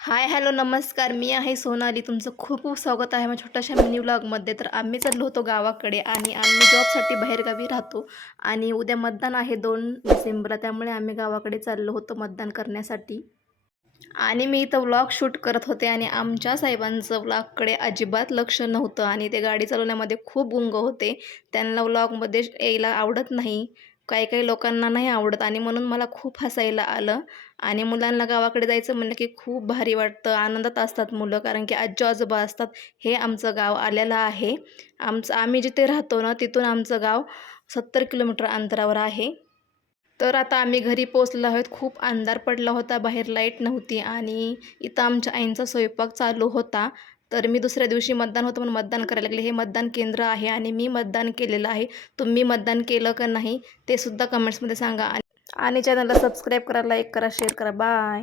हाय, hello, नमस्कार. मी आहे सोनाली. तुमचं खूप खूप स्वागत आहे माझ्या छोट्याशा मिनी व्लॉगमध्ये. तर आम्ही चाललो होतो गावाकडे आणि आम्ही जॉबसाठी बाहेरगावी राहतो आणि उद्या मतदान आहे 2 डिसेंबरला. त्यामुळे आम्ही गावाकडे चाललो होतो मतदान करण्यासाठी. आणि मी इथं व्लॉग शूट करत होते आणि आमच्या साहेबांचं व्लॉगकडे अजिबात लक्ष नव्हतं आणि ते गाडी चालवण्यामध्ये खूप गुंग होते. त्यांना व्लॉगमध्ये यायला आवडत नाही. काही काही लोकांना नाही आवडत आणि म्हणून मला खूप हसायला आलं. आणि मुलांना गावाकडे जायचं म्हणलं की खूप भारी वाटतं, आनंदात असतात मुलं, कारण की आजी-आजोबा असतात. हे आमचं गाव आलेलं आहे. आम्ही जिथे राहतो ना, तिथून आमचं गाव 70 किलोमीटर अंतरावर आहे. तर आता आम्ही घरी पोहोचलो आहोत. खूप अंधार पडला होता, बाहेर लाईट नव्हती आणि इथं आमच्या आईंचा स्वयंपाक चालू होता. तर मी दुसऱ्या दिवशी मतदान होतं म्हणून मतदान करायला लागले. हे मतदान केंद्र आहे आणि मी मतदान केलेलं आहे. तुम्ही मतदान केलं का नाही ते सुद्धा कमेंट्समध्ये सांगा आणि चॅनलला सबस्क्राईब करा, लाईक करा, शेअर करा. बाय.